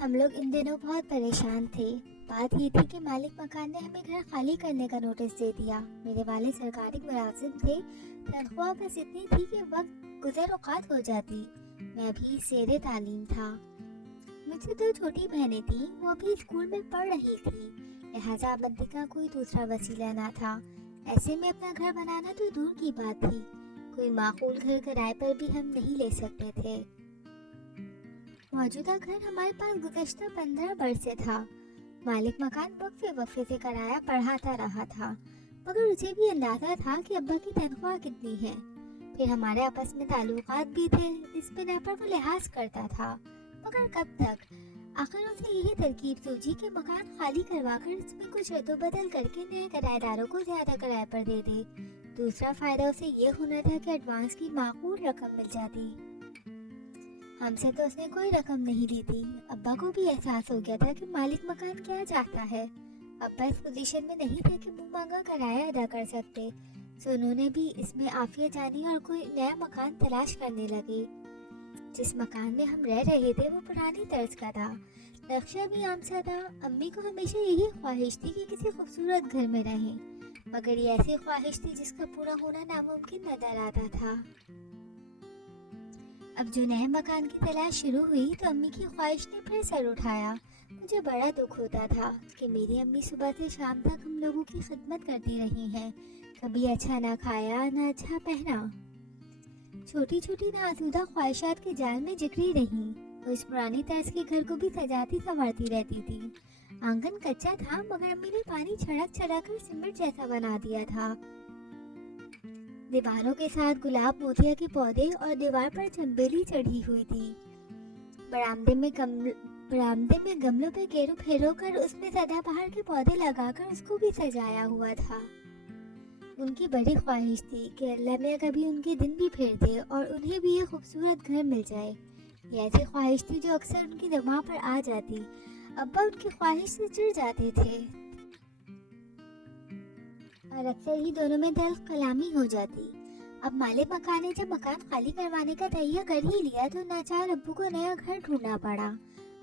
हम लोग इन दिनों बहुत परेशान थे। बात ये थी कि मालिक मकान ने हमें घर खाली करने का नोटिस दे दिया। मेरे वाले सरकारी मुलाजिम थे। तनख्वाह बस इतनी थी कि वक्त गुजर औकात हो जाती। मैं अभी शेरे तालीम था। मुझसे 2 छोटी बहनें थीं, वो अभी स्कूल में पढ़ रही थी। लिहाजा आमदनी का कोई दूसरा वसीला ना था। ऐसे में अपना घर बनाना तो दूर की बात थी, कोई माकूल घर किराए पर भी हम नहीं ले सकते थे। मौजूदा घर हमारे पास गुज़श्ता 15 बरस से था। मालिक मकान वक्फे से किराया बढ़ाता रहा था, मगर उसे भी अंदाजा था कि अब्बा की तनख्वाह कितनी है। फिर हमारे आपस में ताल्लुकात भी थे, इस बिना पर वो लिहाज करता था। मगर कब तक? आखिर उसे यही तरकीब सूझी कि मकान खाली करवाकर इसमें कुछ रद्द-बदल करके नए किराएदारों को ज्यादा किराए पर दे दे। दूसरा फायदा उसे ये होना था कि एडवांस की माकूल रकम मिल जाती। हमसे तो उसने कोई रकम नहीं ली थी। अब्बा को भी एहसास हो गया था कि मालिक मकान क्या चाहता है। अब्बा इस पोजीशन में नहीं थे कि मुंह मांगा किराया अदा कर सकते, तो उन्होंने भी इसमें आफियत जानी और कोई नया मकान तलाश करने लगे। जिस मकान में हम रह रहे थे वो पुरानी तर्ज का था, नक्शा भी आम सा था। अम्मी को हमेशा यही ख्वाहिश थी कि किसी खूबसूरत घर में रहें, मगर ये ऐसी ख्वाहिश थी जिसका पूरा होना नामुमकिन नजर आता था। अब जो नए मकान की तलाश शुरू हुई तो अम्मी की ख्वाहिश ने फिर सर उठाया। मुझे बड़ा दुख होता था कि मेरी अम्मी सुबह से शाम तक हम लोगों की खिदमत करती रही हैं, कभी अच्छा ना खाया ना अच्छा पहना। छोटी छोटी नाजुदा ख्वाहिशात के जाल में जिकरी रही। वो इस पुरानी तर्ज के घर को भी सजाती संवारती रहती थी। आंगन कच्चा था, मगर अम्मी ने पानी छड़क कर सीमेंट जैसा बना दिया था। दीवारों के साथ गुलाब मोतिया के पौधे और दीवार पर चंबेली चढ़ी हुई थी। बरामदे में गमलों पे घेरो फेरो कर उसमें सदाबहार के पौधे लगाकर उसको भी सजाया हुआ था। उनकी बड़ी ख्वाहिश थी कि अल्लाह मियां कभी उनके दिन भी फेर दे और उन्हें भी ये खूबसूरत घर मिल जाए। ये ऐसी ख्वाहिश थी जो अक्सर उनकी दिमाग पर आ जाती। अब्बा उनकी ख्वाहिश से चिढ़ जाते थे और अक्सर ही दोनों में दल कलामी हो जाती। अब मालिक मकान ने जब मकान खाली करवाने का तैयार कर ही लिया तो नाचार अब्बू को नया घर ढूंढना पड़ा।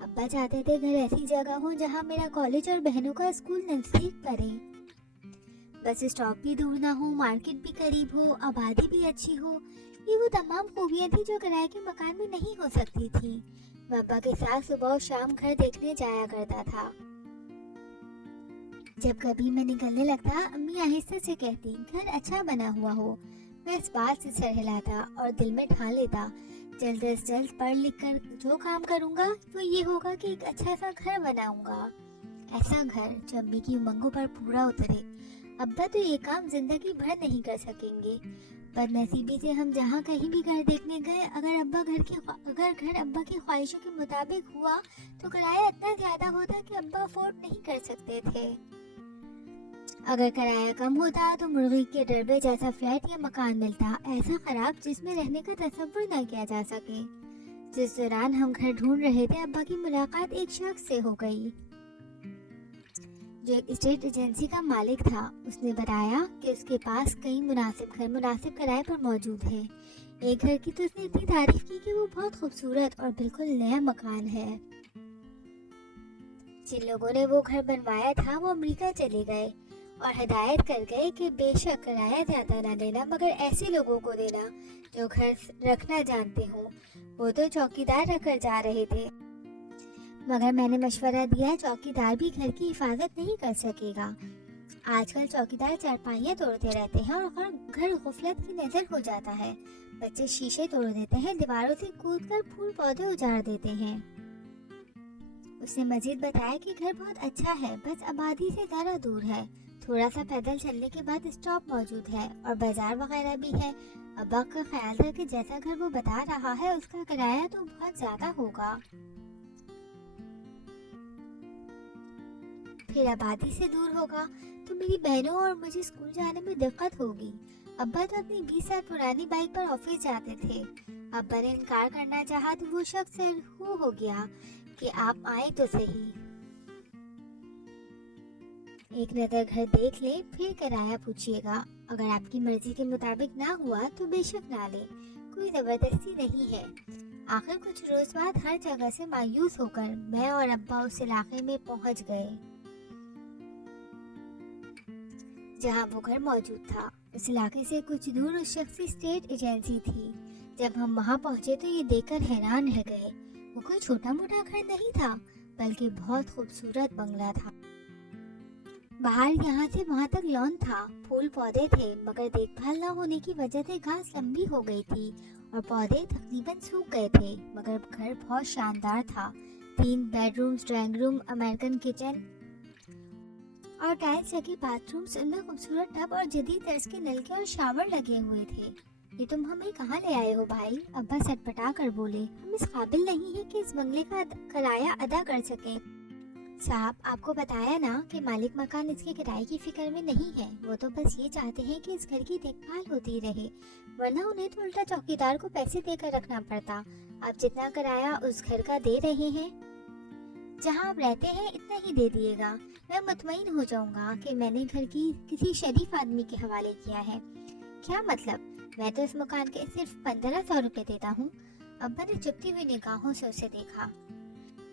अब्बा चाहते थे घर ऐसी जगह हो जहाँ मेरा कॉलेज और बहनों का स्कूल नजदीक पड़े, बस स्टॉप भी दूर ना हो, मार्केट भी करीब हो, आबादी भी अच्छी हो। ये वो तमाम खूबियां थी जो किराए के मकान में नहीं हो सकती थी। मैं अब्बा के साथ सुबह और शाम घर देखने जाया करता था। जब कभी मैं निकलने लगता अम्मी आहिस्ता से कहती घर अच्छा बना हुआ हो। मैं इस बात से सर हिलाता और दिल में ठान लेता जल्द से जल्द पढ़ लिख कर जो काम करूंगा वो ये होगा कि एक अच्छा सा घर बनाऊंगा, ऐसा घर जो अम्मी की उमंगों पर पूरा उतरे। अब्बा तो ये काम जिंदगी भर नहीं कर सकेंगे। बदनसीबी से हम जहाँ कहीं भी घर देखने गए, अगर घर अब्बा की ख्वाहिशों के मुताबिक हुआ तो किराया इतना ज्यादा होता कि अब्बा अफोर्ड नहीं कर सकते थे। अगर किराया कम होता तो मुर्गी के डरबे जैसा फ्लैट या मकान मिलता, ऐसा खराब जिसमें रहने का तसव्वुर न किया जा सके। जिस दौरान हम घर ढूंढ रहे थे अब्बा की मुलाकात एक शख्स से हो गई जो एक स्टेट एजेंसी का मालिक था। उसने बताया कि उसके पास कई मुनासिब किराए पर मौजूद है। एक घर की तो उसने इतनी तारीफ की कि वो बहुत खूबसूरत और बिल्कुल नया मकान है। जिन लोगों ने वो घर बनवाया था वो अमेरिका चले गए और हिदायत कर गए कि बेशक किराया ज्यादा ना देना, मगर ऐसे लोगों को देना जो घर रखना जानते हो। वो तो चौकीदार रखकर जा रहे थे, मगर मैंने मशवरा दिया चौकीदार भी घर की हिफाजत नहीं कर सकेगा। आजकल चौकीदार चारपाइयाँ तोड़ते रहते हैं और घर गुफलत की नजर हो जाता है। बच्चे शीशे तोड़ देते हैं, दीवारों से कूदकर फूल पौधे उजाड़ देते हैं। उसने मजीद बताया कि घर बहुत अच्छा है, बस आबादी से जरा दूर है। थोड़ा सा पैदल चलने के बाद स्टॉप मौजूद है और बाजार वगैरह भी है। अब्बा का ख्याल था कि जैसा घर वो बता रहा है उसका किराया तो बहुत ज्यादा होगा। फिर आबादी से दूर होगा तो मेरी बहनों और मुझे स्कूल जाने में दिक्कत होगी। अब्बा तो अपनी 20 साल पुरानी बाइक पर ऑफिस जाते थे। अब्बा ने इनकार करना चाहा तो वो शख्स हो गया कि आप आए तो सही, एक नजर घर देख ले फिर किराया पूछिएगा। अगर आपकी मर्जी के मुताबिक ना हुआ तो बेशक ना ले, कोई जबरदस्ती नहीं है। आखिर कुछ रोज बाद हर जगह से मायूस होकर मैं और अब्बा उस इलाके में पहुंच गए जहां वो घर मौजूद था। उस इलाके से कुछ दूर उस शख्स की स्टेट एजेंसी थी। जब हम वहां पहुंचे तो ये देखकर हैरान रह गए। वो कोई छोटा मोटा घर नहीं था, बल्कि बहुत खूबसूरत बंगला था। बाहर यहाँ से वहां तक लॉन था, फूल पौधे थे, मगर देखभाल न होने की वजह से घास लंबी हो गई थी और पौधे तकरीबन सूख गए थे। मगर घर बहुत शानदार था। 3 bedrooms, drawing room, American kitchen और टाइल्स लगे बाथरूम्स, उनमें खूबसूरत टब और जदीद तर्ज के नलके और शावर लगे हुए थे। ये तुम हमें कहाँ ले आए हो भाई? अब्बा सटपटा कर बोले। हम इस काबिल नहीं है कि इस बंगले का किराया अदा कर सके। साहब, आपको बताया ना कि मालिक मकान इसके किराए की फिक्र में नहीं है। वो तो बस ये चाहते हैं कि इस घर की देखभाल होती रहे, वरना उन्हें तो उल्टा चौकीदार को पैसे देकर रखना पड़ता। आप जितना किराया उस घर का दे रहे हैं, जहाँ आप रहते हैं, इतना ही दे दिएगा। मैं मुतमईन हो जाऊंगा कि मैंने घर की किसी शरीफ आदमी के हवाले किया है। क्या मतलब? मैं तो इस मकान के सिर्फ 1500 रुपए देता हूँ। अब्बा ने चुपती हुई निगाहों से उसे देखा।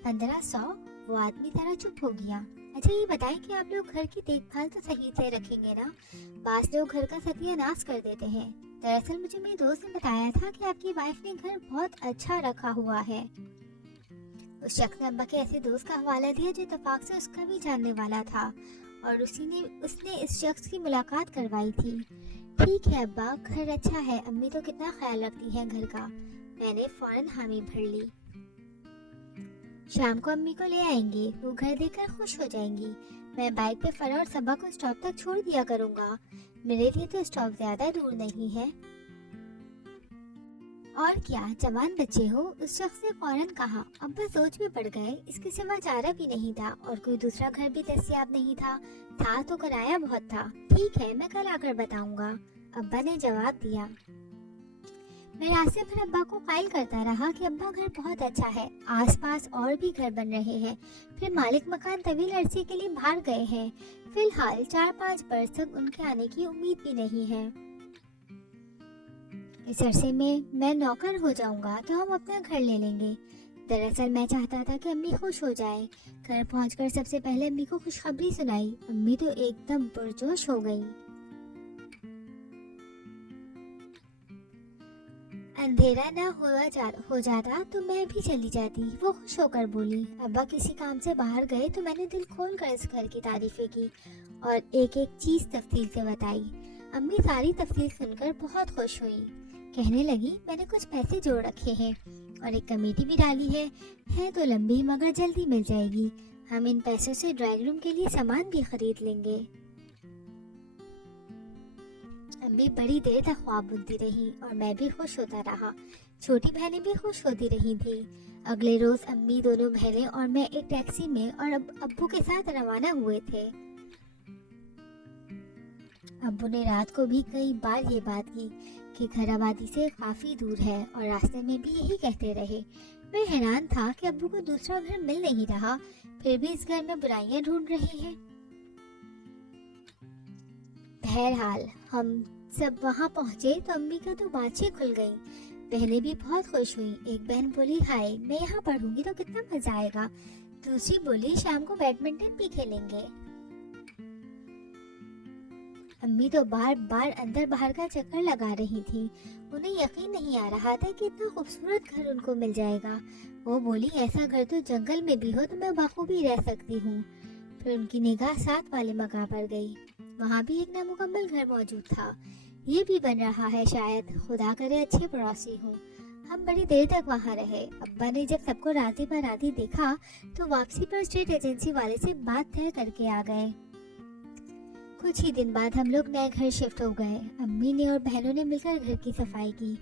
1500? वो आदमी जरा चुप हो गया। अच्छा ये बताएं कि आप लोग घर की देखभाल तो सही से रखेंगे ना? बास लोग घर का सत्यानाश कर देते हैं। दरअसल मुझे मेरे दोस्त ने बताया था कि आपकी वाइफ ने घर बहुत अच्छा रखा हुआ है। उस शख्स ने अब्बा के ऐसे दोस्त का हवाला दिया जो इत्तेफाक से उसका भी जानने वाला था, और उसने इस शख्स की मुलाकात करवाई थी। ठीक है अब्बा, घर अच्छा है। अम्मी तो कितना ख्याल रखती है घर का। मैंने फौरन हामी भर ली। शाम को अम्मी को ले आएंगे, वो घर देखकर खुश हो जाएंगी। मैं बाइक पे फरा और सबा को स्टॉप तक छोड़ दिया करूंगा। मेरे लिए तो स्टॉप ज्यादा दूर नहीं है। और क्या, जवान बच्चे हो, उस शख्स ने फौरन कहा। अब्बा सोच में पड़ गए। इसके सिवा चारा भी नहीं था और कोई दूसरा घर भी दस्तयाब नहीं था तो किराया बहुत था। ठीक है, मैं कल आकर बताऊंगा, अब्बा ने जवाब दिया। मैं रास्ते भर अब्बा को कायल करता रहा कि अब्बा घर बहुत अच्छा है, आसपास और भी घर बन रहे हैं। फिर मालिक मकान तवील अरसे के लिए बाहर गए हैं। फिलहाल 4-5 बरस तक उनके आने की उम्मीद भी नहीं है। इस अरसे में मैं नौकर हो जाऊंगा तो हम अपना घर ले लेंगे। दरअसल मैं चाहता था कि अम्मी खुश हो जाए। घर पहुंचकर सबसे पहले अम्मी को खुशखबरी सुनाई। अम्मी तो एकदम पुरजोश हो गई। अंधेरा न हो जाता तो मैं भी चली जाती, वो खुश होकर बोली। अब्बा किसी काम से बाहर गए तो मैंने दिल खोल कर इस घर की तारीफें की और एक एक चीज तफसील से बताई। अम्मी सारी तफसील सुनकर बहुत खुश हुई। कहने लगी, मैंने कुछ पैसे जोड़ रखे हैं और एक कमेटी भी डाली है तो लंबी मगर जल्दी मिल जाएगी। हम इन पैसों से ड्राइंग रूम के लिए सामान भी खरीद लेंगे। अम्मी बड़ी देर तक ख्वाब बुनती रही और मैं भी खुश होता रहा। छोटी बहनें भी खुश होती रही थी। अगले रोज अम्मी, दोनों बहनें और मैं एक टैक्सी में और अब्बू के साथ रवाना हुए थे। अब्बू ने रात को भी कई बार ये बात की कि घर आबादी से काफी दूर है और रास्ते में भी यही कहते रहे। मैं हैरान था कि अब्बू को दूसरा घर मिल नहीं रहा, फिर भी इस घर में बुराइयां ढूंढ रहे हैं। बहरहाल हम सब वहाँ पहुँचे तो अम्मी का तो बातें खुल गई। बहनें भी बहुत खुश हुई। एक बहन बोली, हाय, मैं यहाँ पढ़ूंगी तो कितना मजा आएगा। दूसरी बोली, शाम को बैडमिंटन भी खेलेंगे। अम्मी तो बार बार अंदर बाहर का चक्कर लगा रही थी। उन्हें यकीन नहीं आ रहा था कि इतना खूबसूरत घर उनको मिल जाएगा। वो बोली, ऐसा घर तो जंगल में भी हो तो मैं बखूबी रह सकती हूँ। फिर उनकी निगाह साथ वाले मकान पर गई। वहाँ भी एक नामुकम्मल घर मौजूद था। ये भी बन रहा है शायद, खुदा करे अच्छे पड़ोसी हों। हम बड़ी देर तक वहाँ रहे। अब्बा ने जब सबको राजी बराती देखा तो वापसी पर स्टेट एजेंसी वाले से बात तय करके आ गए। कुछ ही दिन बाद हम लोग नए घर शिफ्ट हो गए। अम्मी ने और बहनों ने मिलकर घर की सफाई की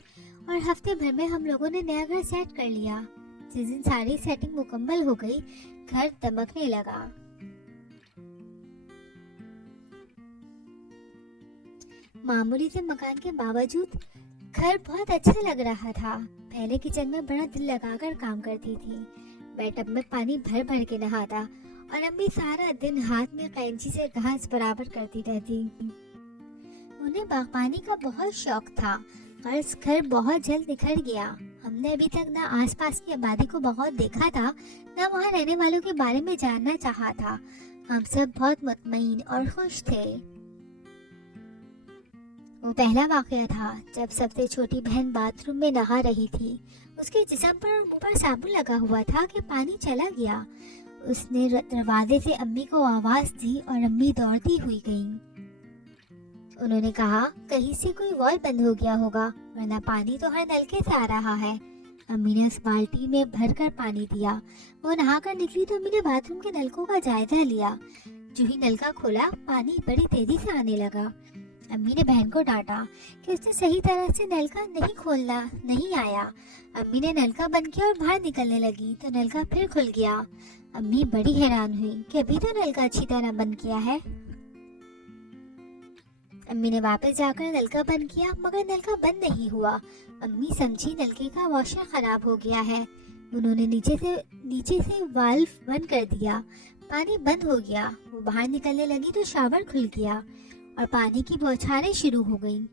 और हफ्ते भर में हम लोगों ने नया घर सेट कर लिया। जिस दिन सारी सेटिंग मुकम्मल हो गई, घर दमकने लगा। मामूली से मकान के बावजूद घर बहुत अच्छा लग रहा था। पहले किचन में बड़ा दिल लगाकर काम करती थी। मैं टब में पानी भर भर के नहाता और अम्मी सारा दिन हाथ में कैंची से घास बराबर करती रहती। उन्हें बागबानी का बहुत शौक था और इस घर बहुत जल्द निखर गया। हमने अभी तक ना आसपास की आबादी को बहुत देखा था, ना वहाँ रहने वालों के बारे में जानना चाहा था। हम सब बहुत मुतमईन और खुश थे। वो पहला वाकया था जब सबसे छोटी बहन बाथरूम में नहा रही थी। उसके जिस्म पर और मुंह पर साबुन लगा हुआ था कि पानी चला गया। उसने दरवाजे से अम्मी को आवाज दी और अम्मी दौड़ती हुई गईं। उन्होंने कहा, कहीं से कोई वॉल बंद हो गया होगा, वरना पानी तो हर नलके से आ रहा है। अम्मी ने उस बाल्टी में भरकर पानी दिया। वो नहाकर निकली तो अम्मी ने बाथरूम के नलकों का जायजा लिया। जो ही नलका खोला, पानी बड़ी तेजी से आने लगा। अम्मी ने बहन को डांटा कि उसने सही तरह से नलका नहीं खोलना नहीं आया। अम्मी ने नलका बंद किया और बाहर निकलने लगी तो नलका फिर खुल गया। अम्मी बड़ी हैरान हुई कि अभी तो नलका अच्छी तरह बंद किया है। अम्मी ने वापस जाकर नलका बंद किया, मगर नलका बंद नहीं हुआ। अम्मी समझी नलके का वॉशर खराब हो गया है। उन्होंने नीचे से वाल्व बंद कर दिया। पानी बंद हो गया। वो बाहर निकलने लगी तो शावर खुल गया और पानी की बौछारें शुरू हो गईं।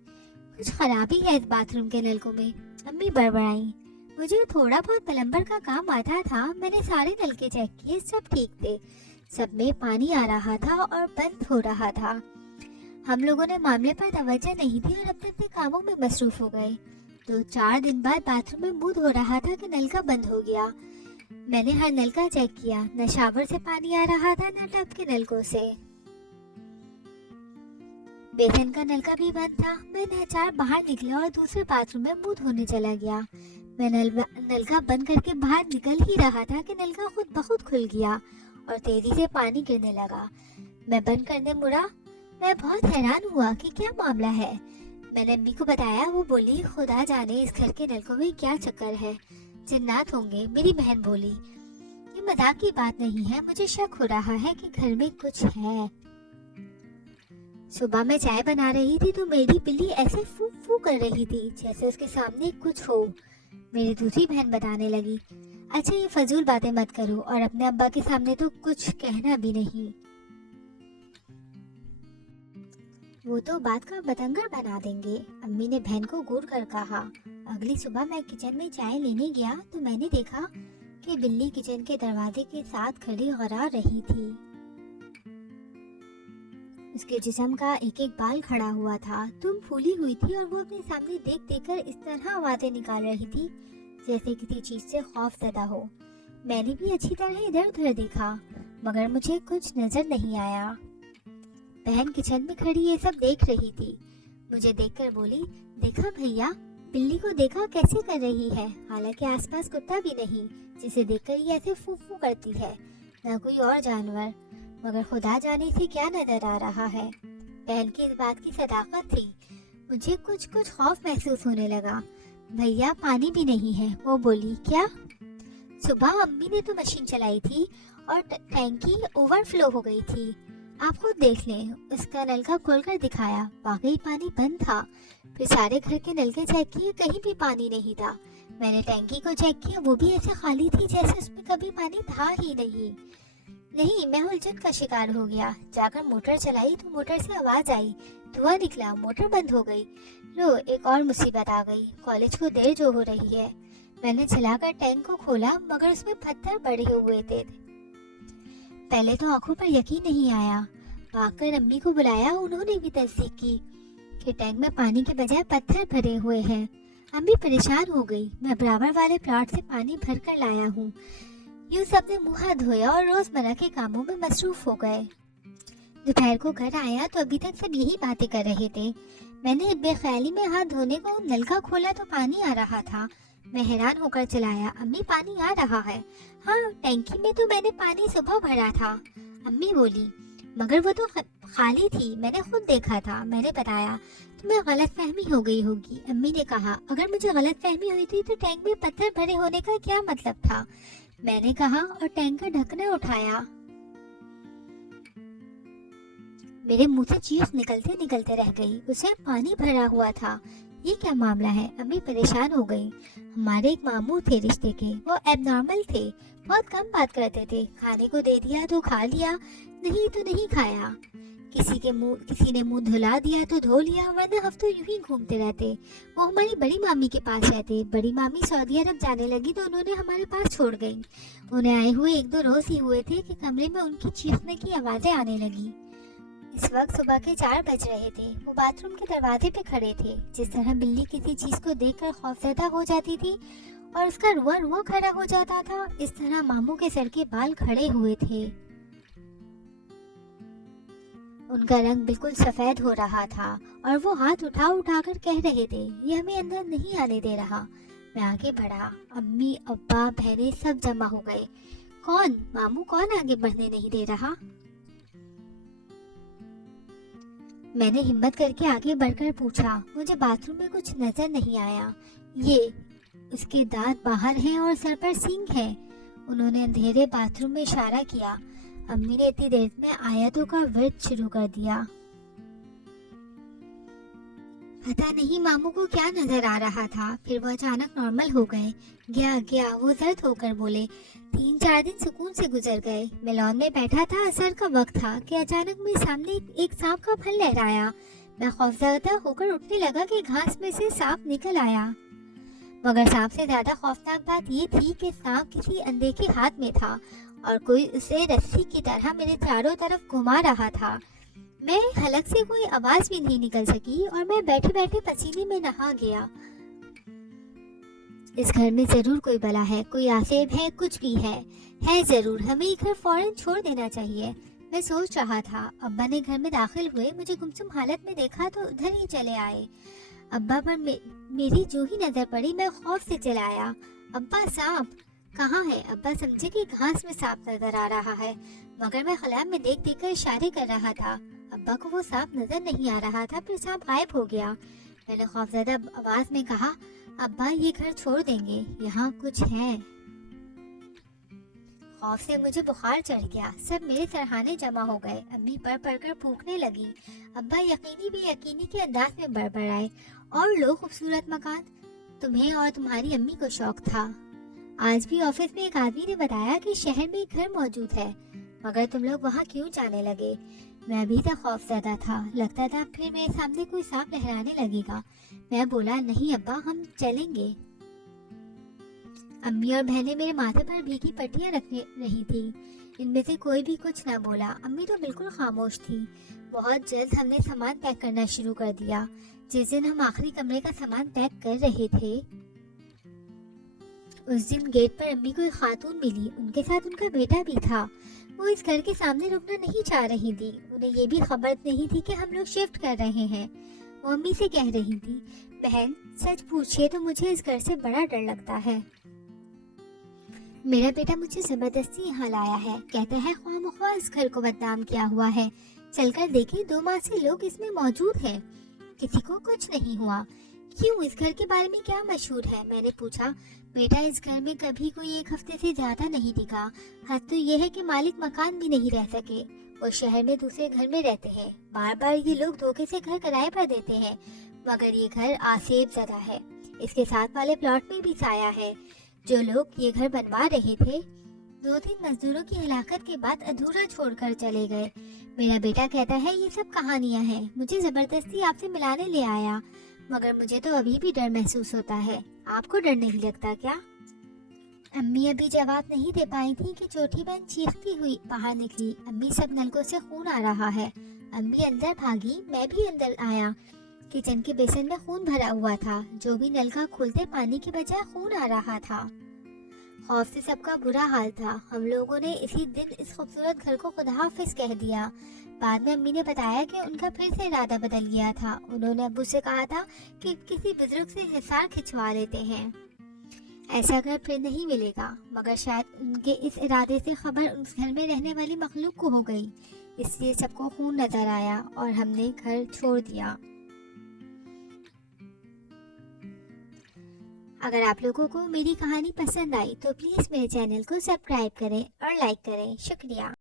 कुछ खराबी है इस बाथरूम के नलकों में, अम्मी बड़बड़ाई। मुझे थोड़ा बहुत प्लम्बर का काम आता था। मैंने सारे नलके चेक किए, सब ठीक थे। सब में पानी आ रहा था और बंद हो रहा था। हम लोगों ने मामले पर तवज्जो नहीं दी और अपने अपने कामों में मसरूफ हो गए। तो 4 दिन बाद बाथरूम में मूड हो रहा था कि नलका बंद हो गया। मैंने हर नलका चेक किया, न शावर से पानी आ रहा था न टब के नलकों से। बेसिन का नलका भी बंद था। मैं नाचार बाहर निकला और दूसरे बाथरूम में मुंह धोने चला गया। मैं नलका बंद करके बाहर निकल ही रहा था कि नलका खुद ब खुद खुल गया और तेजी से पानी गिरने लगा। मैं बंद करने मुड़ा। मैं बहुत हैरान हुआ कि क्या मामला है। मैंने अम्मी को बताया। वो बोली, खुदा जाने इस घर के नलकों में क्या चक्कर है, जिन्नात होंगे। मेरी बहन बोली, ये मजाक की बात नहीं है, मुझे शक हो रहा है कि घर में कुछ है। सुबह मैं चाय बना रही थी तो मेरी बिल्ली ऐसे फू फू कर रही थी जैसे उसके सामने कुछ हो। मेरी दूसरी बहन बताने लगी, अच्छा ये फजूल बातें मत करो और अपने अब्बा के सामने तो कुछ कहना भी नहीं, वो तो बात का बतंगड़ बना देंगे। अम्मी ने बहन को घूर कर कहा। अगली सुबह मैं किचन में चाय लेने गया तो मैंने देखा कि बिल्ली किचन के दरवाजे के साथ खड़ी गरा रही थी। उसके जिस्म का एक एक बाल खड़ा हुआ था। तुम फूली हुई थी और वो अपने सामने देख देख कर इस तरह आवाजें निकाल रही थी जैसे किसी चीज से खौफ ज़दा हो। मैंने भी अच्छी तरह इधर उधर देखा, मगर मुझे कुछ नजर नहीं आया। बहन किचन में खड़ी ये सब देख रही थी। मुझे देखकर बोली, देखा भैया, बिल्ली को देखा कैसे कर रही है। हालांकि आसपास कुत्ता भी नहीं जिसे देखकर ये ऐसे फू फू करती है, न कोई और जानवर, मगर खुदा जाने से क्या नजर आ रहा है। बहन की इस बात की सदाकत थी। मुझे कुछ खौफ महसूस होने लगा। भैया पानी भी नहीं है, वो बोली। क्या? सुबह अम्मी ने तो मशीन चलाई थी और टैंकी ओवरफ्लो हो गई थी। आप खुद देख लें। उसका नलका खोलकर दिखाया, वाकई पानी बंद था। फिर सारे घर के नलके चेक किए, कहीं भी पानी नहीं था। मैंने टैंकी को चेक किया, वो भी ऐसे खाली थी जैसे उसमें कभी पानी था ही नहीं। मैं उलझन का शिकार हो गया। जाकर मोटर चलाई तो मोटर से आवाज आई, धुआं निकला, मोटर बंद हो गई। लो, एक और मुसीबत आ गई। कॉलेज को देर जो हो रही है। मैंने चलाकर टैंक को खोला, मगर उसमें पत्थर पड़े हुए थे। पहले तो आंखों पर यकीन नहीं आया। भागकर अम्मी को बुलाया, उन्होंने भी तस्दीक की कि टैंक में पानी के बजाय पत्थर भरे हुए हैं। अम्मी परेशान हो गई। मैं बराबर वाले प्लॉट से पानी भरकर लाया हूँ। यूं सबने मुँह हाथ धोया और रोजमर्रा के कामों में मसरूफ हो गए। दोपहर को घर आया तो अभी तक सब यही बातें कर रहे थे। मैंने बेख्याली में हाथ धोने को नलका खोला तो पानी आ रहा था। मैं हैरान होकर चलाया, अम्मी पानी आ रहा है। हाँ, टैंकी में तो मैंने पानी सुबह भरा था। अम्मी बोली, मगर वो तो खाली थी, मैंने खुद देखा था। मैंने बताया, तुम्हें गलत फहमी हो गई होगी। अम्मी ने कहा, अगर मुझे गलत फहमी हुई थी तो टैंक में पत्थर भरे होने का क्या मतलब था। मैंने कहा और टैंक का ढक्कन उठाया। मेरे मुंह से चीख निकलते निकलते रह गई। उसे पानी भरा हुआ था। ये क्या मामला है? अम्मी परेशान हो गई। हमारे एक मामू थे रिश्ते के, वो एबनॉर्मल थे, बहुत कम बात करते थे। खाने को दे दिया तो खा लिया, नहीं तो नहीं खाया। किसी ने मुंह धुला दिया तो धो लिया, वरना हफ्तों यूं ही घूमते रहते। वो हमारी बड़ी मामी के पास रहते। बड़ी मामी सऊदी अरब जाने लगी तो उन्होंने हमारे पास छोड़ गई। उन्हें आए हुए 1-2 रोज ही हुए थे कि कमरे में उनकी चीखने की आवाजें आने लगी। इस वक्त सुबह के 4 बज रहे थे। वो बाथरूम के दरवाजे पे खड़े थे। जिस तरह बिल्ली किसी चीज को देखकर खौफजदा हो जाती थी और उसका रुआ रुआ खड़ा हो जाता था, इस तरह मामू के सर के बाल खड़े हुए थे। उनका रंग बिल्कुल सफेद हो रहा था और वो हाथ उठा उठा कर कह रहे थे, ये हमें अंदर नहीं आने दे रहा। मैं आगे बढ़ा। अम्मी, अब्बा, बहनें सब जमा हो गए। कौन मामू, कौन आगे बढ़ने नहीं दे रहा? मैंने हिम्मत करके आगे बढ़कर पूछा। मुझे बाथरूम में कुछ नजर नहीं आया। ये उसके दांत बाहर हैं और सर पर सींग है। उन्होंने अंधेरे बाथरूम में इशारा किया। अम्मी ने इतनी देर में आयतों का विर्द शुरू कर दिया। पता नहीं मामू को क्या नजर आ रहा था, फिर वो अचानक नॉर्मल हो गए। गया वो जर्द होकर बोले। 3-4 दिन सुकून से गुजर गए। मैं लॉन में बैठा था, असर का वक्त था कि अचानक मेरे सामने एक सांप का फल लहराया। मैं खौफजदा होकर उठने लगा कि घास में से सांप निकल आया, मगर सांप से ज्यादा खौफनाक बात ये थी कि सांप किसी अनदेखे हाथ में था और कोई उसे रस्सी की तरह मेरे चारों तरफ घुमा रहा था। मैं हलक से कोई आवाज भी नहीं निकल सकी और मैं बैठे बैठे पसीने में नहा गया। इस घर में जरूर कोई बला है, कोई आसेब है, कुछ भी है जरूर। हमें ये घर फौरन छोड़ देना चाहिए। मैं सोच रहा था। अब्बा ने घर में दाखिल हुए, मुझे गुमसुम हालत में देखा तो उधर ही चले आए। अब्बा पर मेरी जो ही नजर पड़ी, मैं खौफ से चिल्लाया, अब्बा सांप कहाँ है? अब्बा समझे कि घास में सांप नजर आ रहा है, मगर मैं खलाम में देख कर इशारे कर रहा था। अब्बा को वो सांप नजर नहीं आ रहा था, फिर सांप गायब हो गया। मैंने खौफजदा आवाज में कहा, अब्बा ये घर छोड़ देंगे, यहाँ कुछ है। खौफ से मुझे बुखार चढ़ गया। सब मेरे सरहाने जमा हो गए। अम्मी पढ़ कर फूंकने लगी। अब्बा यकीनी बेयकीनी के अंदाज में बड़बड़ाए, और लो खूबसूरत मकान, तुम्हें और तुम्हारी अम्मी को शौक था। आज भी ऑफिस में एक आदमी ने बताया कि शहर में एक घर मौजूद है, मगर तुम लोग वहाँ क्यों जाने लगे? मैं अभी तक खौफजदा था। लगता था फिर मेरे सामने कोई सांप लहराने लगेगा। मैं बोला, नहीं अब्बा, हम चलेंगे। अम्मी और बहनें मेरे माथे पर भीगी पट्टियां रख रही थी। इनमें से कोई भी कुछ न बोला। अम्मी तो बिल्कुल खामोश थी। बहुत जल्द हमने सामान पैक करना शुरू कर दिया। जिस दिन हम आखिरी कमरे का सामान पैक कर रहे थे, उस दिन गेट पर अम्मी को एक खातून मिली। उनके साथ उनका बेटा भी था। वो इस घर के सामने रुकना नहीं चाह रही थी। उन्हें ये भी खबर नहीं थी कि हम लोग शिफ्ट कर रहे हैं। वो अम्मी से कह रही थी, बहन सच पूछिए तो मुझे इस घर से बड़ा डर लगता है। मेरा बेटा मुझे जबरदस्ती यहाँ लाया है, कहता है ख्वाह इस घर को बदनाम किया हुआ है। चलकर देखें, 2 माह से लोग इसमें मौजूद हैं, किसी को कुछ नहीं हुआ। क्यों, इस घर के बारे में क्या मशहूर है? मैंने पूछा। बेटा इस घर में कभी कोई 1 हफ्ते से ज्यादा नहीं दिखा। हद तो ये है कि मालिक मकान भी नहीं रह सके। वो शहर में दूसरे घर में रहते हैं। बार बार ये लोग धोखे से घर किराए पर देते हैं, मगर ये घर आसेब ज़दा है। इसके साथ वाले प्लॉट में भी साया है। जो लोग ये घर बनवा रहे थे, 2-3 मजदूरों की हलाकत के बाद अधूरा छोड़कर चले गए। मेरा बेटा कहता है ये सब कहानियां हैं, मुझे जबरदस्ती आपसे मिलाने ले आया, मगर मुझे तो अभी भी डर महसूस होता है। आपको डर नहीं लगता क्या? अम्मी अभी जवाब नहीं दे पाई थी कि छोटी बहन चीखती हुई बाहर निकली। अम्मी, सब नलकों से खून आ रहा है। अम्मी अंदर भागी, मैं भी अंदर आया। किचन के बेसन में खून भरा हुआ था। जो भी नल का खुलते पानी के बजाय खून आ रहा था। खौफ से सबका बुरा हाल था। हम लोगों ने इसी दिन इस खूबसूरत घर को खुदा हाफिज कह दिया। बाद में अम्मी ने बताया कि उनका फिर से इरादा बदल गया था। उन्होंने अब्बू से कहा था कि किसी बुजुर्ग से हिसार खिंचवा लेते हैं, ऐसा घर फिर नहीं मिलेगा। मगर शायद उनके इस इरादे से खबर उस घर में रहने वाली मखलूक को हो गई, इसलिए सबको खून नजर आया और हमने घर छोड़ दिया। अगर आप लोगों को मेरी कहानी पसंद आई तो प्लीज़ मेरे चैनल को सब्सक्राइब करें और लाइक करें। शुक्रिया।